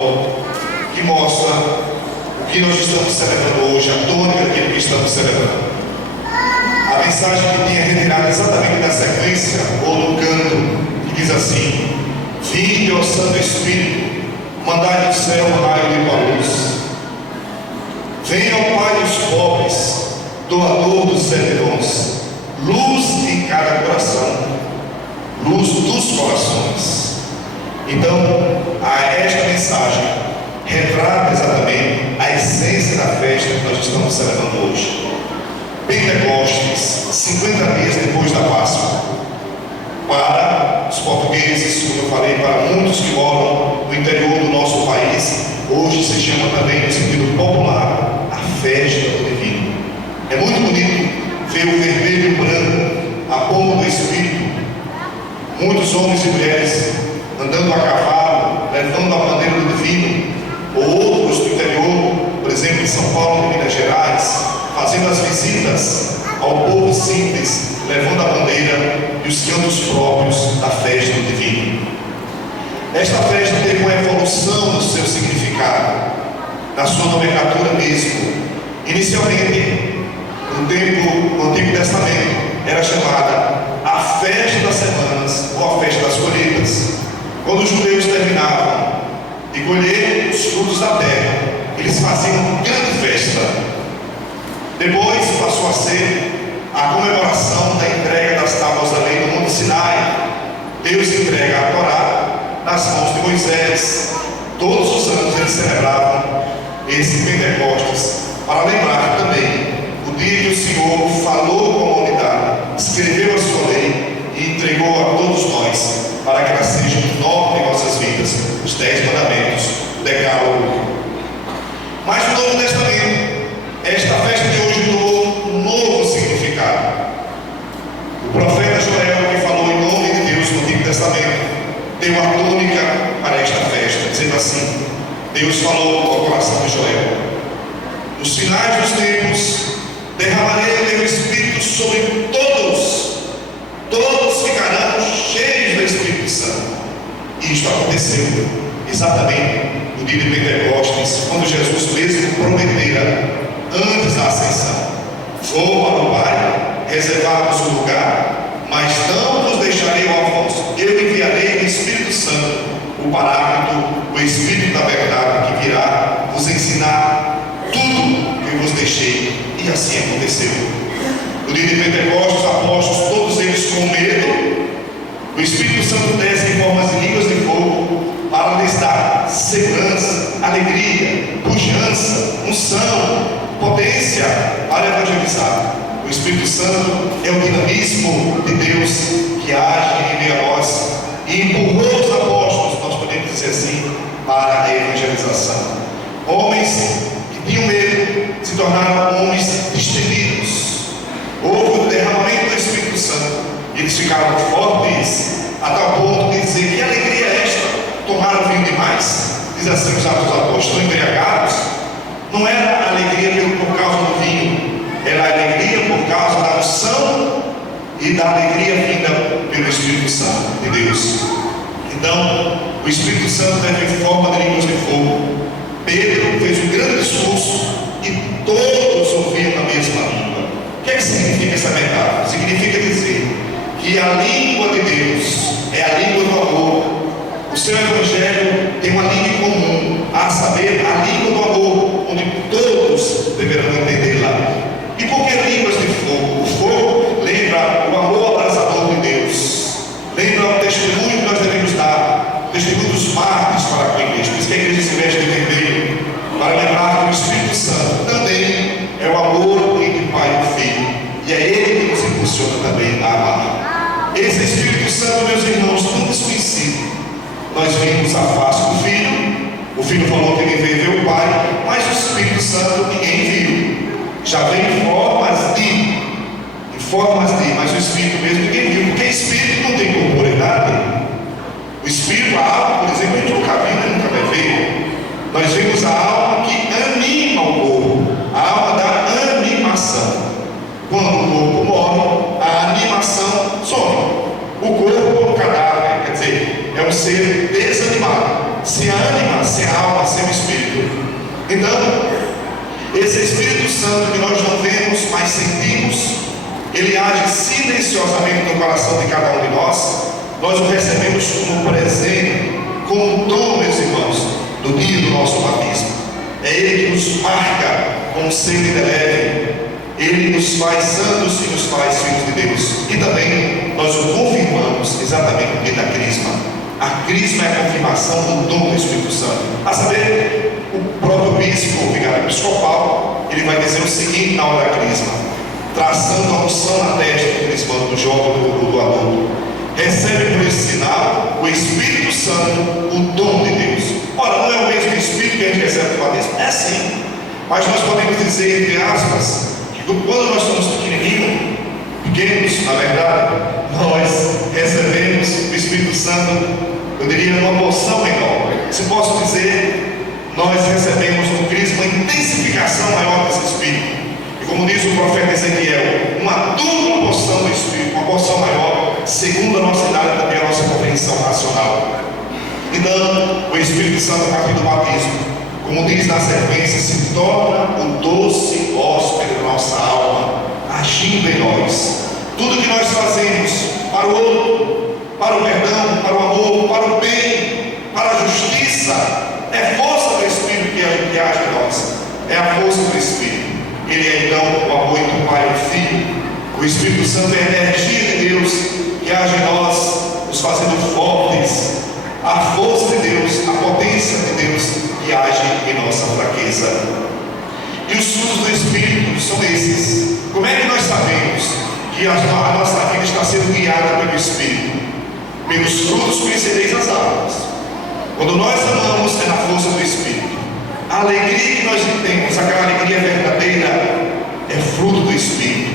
que mostra o que nós estamos celebrando hoje, a tônica daquilo que estamos celebrando. A mensagem que tinha retirado exatamente da sequência, ou no canto, que diz assim: Vinde, ó Santo Espírito, mandai do céu o raio de tua luz. Venha, ó Pai dos pobres, doador dos servidões, luz em cada coração, luz dos corações. Então, esta mensagem retrata exatamente a essência da festa que nós estamos celebrando hoje. Pentecostes, 50 dias depois da Páscoa. Para os portugueses, como eu falei, para muitos que moram no interior do nosso país, hoje se chama também, no sentido popular, a festa do Divino. É muito bonito ver o vermelho e o branco, a pomba do Espírito, muitos homens e mulheres andando a cavalo, levando a bandeira do Divino, ou outros do interior, por exemplo, em São Paulo, em Minas Gerais, fazendo as visitas ao povo simples, levando a bandeira e os cantos próprios da festa do Divino. Esta festa teve uma evolução no seu significado, na sua nomenclatura mesmo. Inicialmente, no Antigo Testamento, era chamada a festa das semanas ou a festa das colheitas. Quando os judeus terminavam de colher os frutos da terra, eles faziam uma grande festa. Depois passou a ser a comemoração da entrega das tábuas da lei no Monte Sinai. Deus entrega a Torá nas mãos de Moisés. Todos os anos eles celebravam esse Pentecostes, para lembrar também o dia que o Senhor falou com a humanidade, escreveu a sua lei e entregou a todos nós, para que ela seja norma em nossas vidas, os 10 mandamentos, o decálogo. Mas no Novo Testamento, esta festa de hoje tomou um novo significado. O profeta Joel, que falou em nome de Deus no Antigo Testamento, deu a tônica para esta festa, dizendo assim: Deus falou ao coração de Joel: nos finais dos tempos, derramarei o meu Espírito sobre todos ficarão cheios do Espírito Santo. E isto aconteceu exatamente no dia de Pentecostes, quando Jesus mesmo prometera antes da ascensão: vou para o Pai, reservar-vos um lugar, mas não vos deixarei órfãos, eu enviarei o Espírito Santo, o Paráclito, o Espírito da verdade, que virá vos ensinar tudo que eu vos deixei. E assim aconteceu. No dia de Pentecostes, os apóstolos, todos eles com medo, o Espírito Santo desce em formas de línguas de fogo para lhes dar segurança, alegria, pujança, unção, potência para evangelizar. O Espírito Santo é o dinamismo de Deus que age em meio a nós e empurrou os apóstolos, nós podemos dizer assim, para a evangelização. Homens que tinham medo se tornaram homens destemidos. Houve o derramamento do Espírito Santo, eles ficaram fortes, a tal ponto de dizer: que alegria é esta? Tomaram vinho demais? Diz assim os Atos dos Apóstolos: estão embriagados? Não era alegria por causa do vinho, era alegria por causa da unção e da alegria vinda pelo Espírito Santo de Deus. Então, o Espírito Santo veio em forma de línguas de fogo. Pedro fez um grande discurso e todos ouviam na mesma língua. O que significa essa metáfora? Significa dizer que a língua de Deus é a língua do amor. O seu Evangelho tem uma língua em comum, a saber, a língua do amor, onde todos deverão entendê-la. E por que línguas de fogo? O fogo lembra o amor abrasador de Deus, lembra o testemunho que nós devemos dar, o testemunho dos mártires para com a igreja. Por isso que a igreja se veste de vermelho, para lembrar que o Espírito Santo também é o amor entre o Pai e o Filho, e é Ele que nos impulsiona também a amar. Esse Espírito Santo, meus irmãos, não desconhecido. Nós vimos a face do Filho, o Filho falou que ele veio ver o Pai, mas o Espírito Santo ninguém viu. Já vem em formas de, mas o Espírito mesmo ninguém viu, porque Espírito não tem corporeidade. O Espírito, a alma, por exemplo, a gente nunca viu, né? Nunca vai ver. Nós vemos a alma que anima o corpo, a alma da animação. Quando o corpo morre, a animação some. O corpo é um cadáver, quer dizer, é um ser desanimado. Se anima, se a alma Então, esse Espírito Santo que nós não vemos, mas sentimos, ele age silenciosamente no coração de cada um de nós. Nós o recebemos como presente, como dom, meus irmãos, do dia do nosso batismo. É ele que nos marca com selo indelével. Ele nos faz santos e nos faz filhos de Deus. E também nós o confirmamos exatamente no dia da crisma. A crisma é a confirmação do dom do Espírito Santo. A saber, o próprio bispo, o vigário episcopal, ele vai dizer o seguinte na hora da crisma, traçando a unção na testa do crismando, do jovem ou do adulto: recebe por esse sinal o Espírito Santo, o dom de Deus. Ora, não é o mesmo Espírito que a gente recebe no batismo? É sim, mas nós podemos dizer, entre aspas, que quando nós somos pequenos, na verdade, nós recebemos o Espírito Santo, eu diria, numa porção menor. Se posso dizer, nós recebemos no Cristo uma intensificação maior desse Espírito. E como diz o profeta Ezequiel, uma dupla porção do Espírito, uma porção maior, segundo a nossa idade e também a nossa compreensão racional. Então, o Espírito Santo, a partir do batismo, como diz na sequência, se torna o doce hóspede da nossa alma, agindo em nós. Tudo que nós fazemos para o outro, para o perdão, para o amor, para o bem, para a justiça, é força do Espírito que age em nós. É a força do Espírito. Ele é então o amor entre o Pai e o Filho. O Espírito Santo é a energia de Deus que age em nós, nos fazendo fortes. A força de Deus, a potência de Deus que age em nossa fraqueza. E os frutos do Espírito são esses. Como é que nós sabemos que a nossa vida está sendo guiada pelo Espírito? Pelos frutos conhecereis as árvores. Quando nós amamos, é na força do Espírito. A alegria que nós temos, aquela alegria verdadeira, é fruto do Espírito.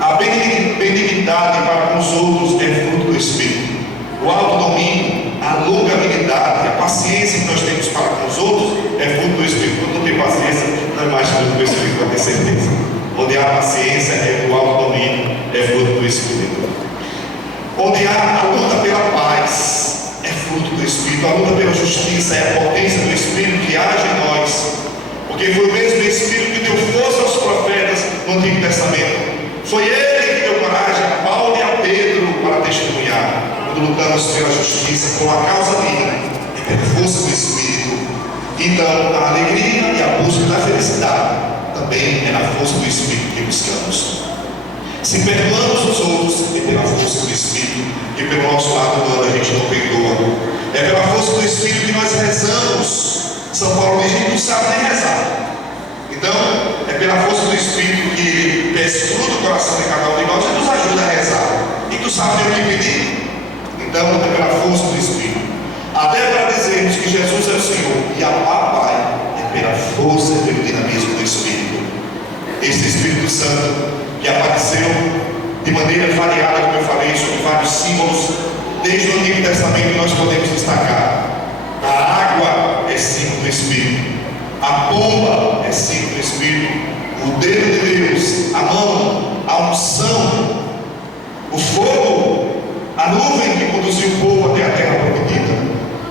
A benignidade para com os outros é fruto do Espírito. O autodomínio, a longanimidade, a paciência que nós temos para com os outros é fruto do Espírito. Quando não tem paciência, não é mais fruto do Espírito, pode ter certeza. Onde há paciência é do autodomínio, é fruto do Espírito. Onde há a luta pela paz, é fruto do Espírito. A luta pela justiça é a potência do Espírito que age em nós. Porque foi o mesmo Espírito que deu força aos profetas no Antigo Testamento. Foi ele que deu coragem a Paulo e a Pedro para testemunhar. Quando lutamos pela justiça, por uma causa digna, é pela força do Espírito. Então, a alegria e a busca da felicidade também é na força do Espírito que buscamos. Se perdoamos os outros, é pela força do Espírito, e pelo nosso lado humano a gente não perdoa. É pela força do Espírito que nós rezamos. São Paulo diz que a gente não sabe nem rezar. Então, é pela força do Espírito que ele desfruta o coração de cada um de nós e nos ajuda a rezar. E tu sabes o que pedir? Então, é pela força do Espírito. Até para dizermos que Jesus é o Senhor e amar Pai, é pela força e pelo dinamismo do Espírito. Esse Espírito Santo que apareceu de maneira variada, como eu falei, sobre vários símbolos, desde o Antigo Testamento nós podemos destacar. A água é símbolo do Espírito, a pomba é símbolo do Espírito, o dedo de Deus, a mão, a unção, o fogo, a nuvem que conduziu o povo até a terra prometida,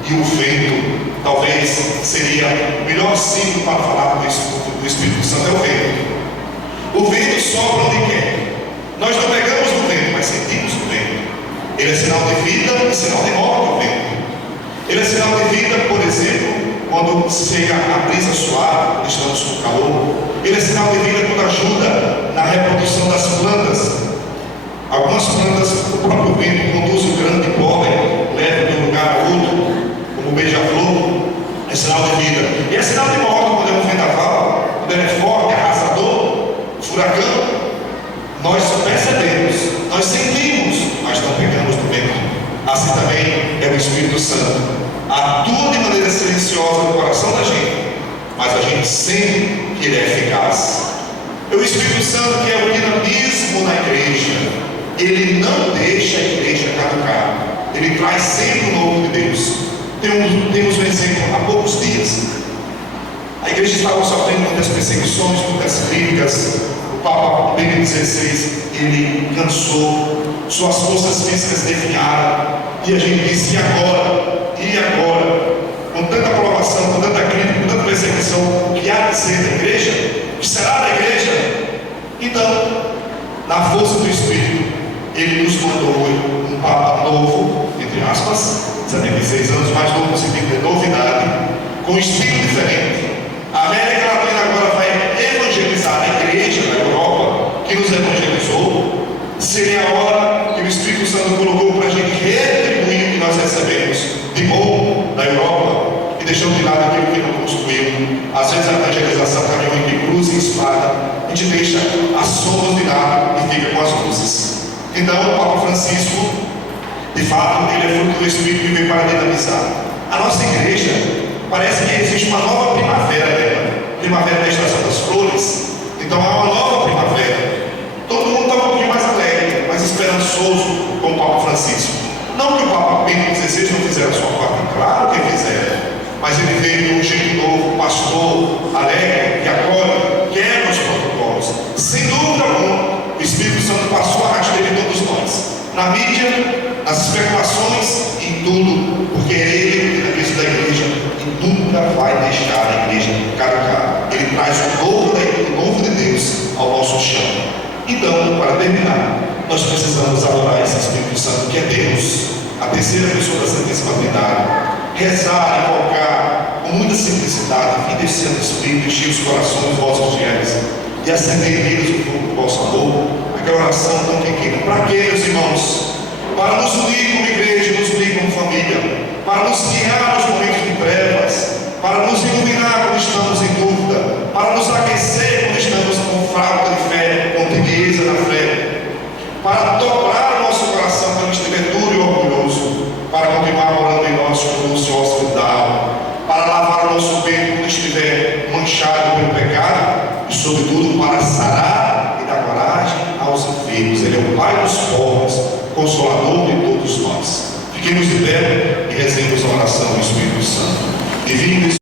e o vento, talvez seria o melhor símbolo para falar do Espírito Santo, é o vento. O vento sopra onde quer. Nós não pegamos o vento, mas sentimos o vento. Ele é sinal de vida e sinal de morte, o vento. Ele é sinal de vida, por exemplo, quando chega a brisa suave, quando estamos com calor. Ele é sinal de vida quando ajuda na reprodução das plantas. Algumas plantas, o próprio vento conduz o grande pólen, leva de um lugar a outro, como o beija-flor, é sinal de vida. E é sinal de morte quando é um vendaval, quando ele é forte, arrasador, furacão. Nós percebemos, nós sentimos, mas não pegamos no vento. Assim também é o Espírito Santo. Atua de maneira silenciosa no coração da gente, mas a gente sente que ele é eficaz. É o Espírito Santo que é o dinamismo na igreja. Ele não deixa a igreja caducar. Ele traz sempre o novo de Deus. Temos um exemplo há poucos dias. A igreja estava sofrendo muitas perseguições, muitas críticas. O Papa Bento XVI, ele cansou, suas forças físicas definharam, e a gente disse: e agora? E agora? Com tanta aprovação, com tanta crítica, com tanta perseguição, o que há um espírito diferente. A América Latina agora vai evangelizar a igreja na Europa, que nos evangelizou. Seria a hora que o Espírito Santo colocou para a gente retribuir o que nós recebemos de bom da Europa e deixamos de lado aquilo que não construiu. Às vezes a evangelização caminhou entre cruz e espada, a gente deixa as sombras de lado e fica com as luzes. Então o Papa Francisco, de fato, ele é fruto do Espírito que veio para dinamizar. A nossa igreja parece que existe uma nova primavera dela, primavera da estação das flores. Então há uma nova primavera. Todo mundo está um pouquinho mais alegre, mais esperançoso com o Papa Francisco. Não que o Papa Bento XVI não fizera a sua parte, claro que fizeram, mas ele veio de um jeito novo, pastor, alegre, que acolhe, quebra os protocolos. Sem dúvida alguma, o Espírito Santo passou a rasteira em todos nós, na mídia, nas especulações, em tudo, porque ele, na cabeça da igreja, e nunca vai deixar a igreja caducar. Ele traz o novo de Deus ao nosso chão. Então, para terminar, nós precisamos adorar esse Espírito Santo que é Deus, a terceira pessoa da Santíssima Trindade. Rezar, invocar com muita simplicidade, e descer no Espírito, encher os corações vossos fiéis e acender neles o fogo do vosso amor. Aquela oração tão pequena. Para quê, meus irmãos? Para nos unir como igreja, nos unir como família, para nos guiar nos momentos de trevas, para nos iluminar quando estamos em dúvida, para nos aquecer quando estamos com falta de fé, com tibieza na fé, para dobrar o nosso coração quando estiver duro e orgulhoso, para continuar morando em nós como o Senhor hospedal, para lavar o nosso peito quando estiver manchado pelo pecado, e sobretudo para sarar e dar coragem aos enfermos. Ele é o Pai dos pobres, Consolador de todos nós. Fiquemos de pé e rezemos a oração do Espírito Santo. Divino